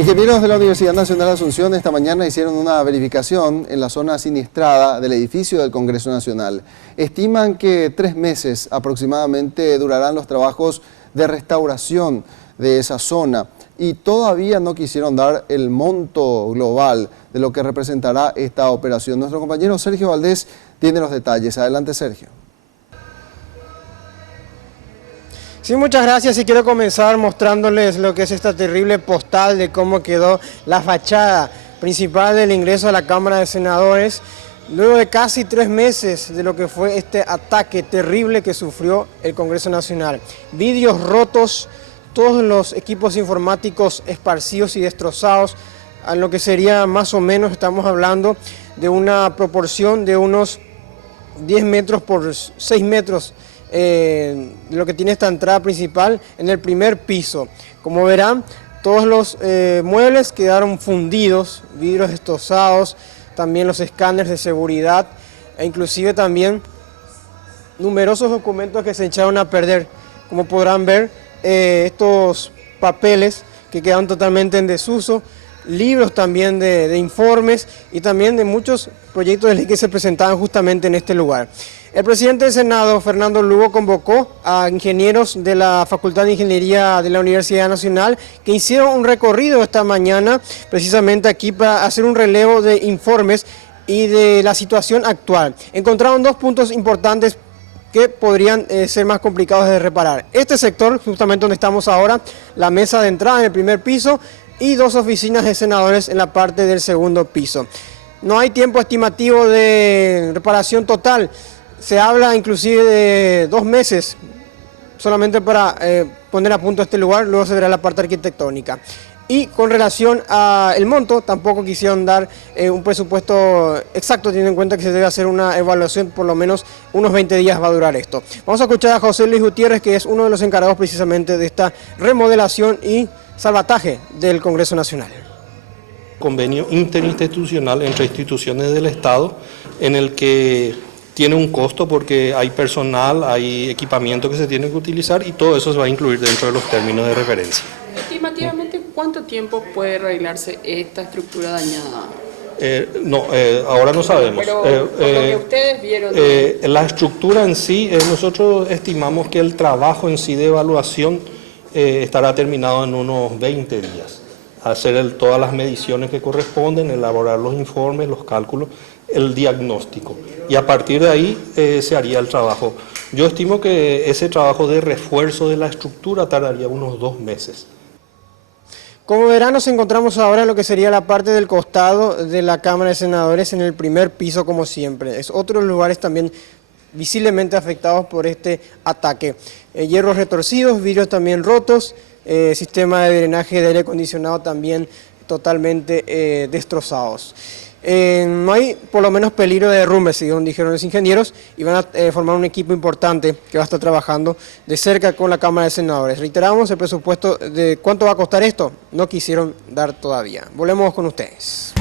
Ingenieros de la Universidad Nacional de Asunción esta mañana hicieron una verificación en la zona siniestrada del edificio del Congreso Nacional. Estiman que 3 meses aproximadamente durarán los trabajos de restauración de esa zona y todavía no quisieron dar el monto global de lo que representará esta operación. Nuestro compañero Sergio Valdés tiene los detalles. Adelante, Sergio. Sí, muchas gracias y quiero comenzar mostrándoles lo que es esta terrible postal de cómo quedó la fachada principal del ingreso a la Cámara de Senadores, luego de casi 3 meses de lo que fue este ataque terrible que sufrió el Congreso Nacional. Vidrios rotos, todos los equipos informáticos esparcidos y destrozados, a lo que sería más o menos, estamos hablando de una proporción de unos 10 metros por 6 metros, lo que tiene esta entrada principal en el primer piso. Como verán, todos los muebles quedaron fundidos, vidrios destrozados, también los escáneres de seguridad e inclusive también numerosos documentos que se echaron a perder. Como podrán ver, estos papeles que quedaron totalmente en desuso, libros también de informes y también de muchos proyectos de ley que se presentaban justamente en este lugar. El presidente del Senado, Fernando Lugo, convocó a ingenieros de la Facultad de Ingeniería de la Universidad Nacional que hicieron un recorrido esta mañana precisamente aquí para hacer un relevo de informes y de la situación actual. Encontraron 2 puntos importantes que podrían ser más complicados de reparar. Este sector, justamente donde estamos ahora, la mesa de entrada en el primer piso y 2 oficinas de senadores en la parte del segundo piso. No hay tiempo estimativo de reparación total. Se habla inclusive de 2 meses solamente para poner a punto este lugar, luego se verá la parte arquitectónica. Y con relación al monto, tampoco quisieron dar un presupuesto exacto, teniendo en cuenta que se debe hacer una evaluación, por lo menos unos 20 días va a durar esto. Vamos a escuchar a José Luis Gutiérrez, que es uno de los encargados precisamente de esta remodelación y salvataje del Congreso Nacional. Convenio interinstitucional entre instituciones del Estado en el que tiene un costo porque hay personal, hay equipamiento que se tiene que utilizar y todo eso se va a incluir dentro de los términos de referencia. Estimativamente, ¿cuánto tiempo puede arreglarse esta estructura dañada? Ahora no sabemos. Pero por lo que ustedes vieron... La estructura en sí, nosotros estimamos que el trabajo en sí de evaluación estará terminado en unos 20 días. Hacer todas las mediciones que corresponden, elaborar los informes, los cálculos, el diagnóstico. Y a partir de ahí se haría el trabajo. Yo estimo que ese trabajo de refuerzo de la estructura tardaría unos 2 meses. Como verán, nos encontramos ahora en lo que sería la parte del costado de la Cámara de Senadores, en el primer piso como siempre. Es otros lugares también visiblemente afectados por este ataque. Hierros retorcidos, vidrios también rotos, sistema de drenaje de aire acondicionado también totalmente destrozados. No hay por lo menos peligro de derrumbe, según dijeron los ingenieros, y van a formar un equipo importante que va a estar trabajando de cerca con la Cámara de Senadores. Reiteramos, el presupuesto de cuánto va a costar esto, no quisieron dar todavía. Volvemos con ustedes.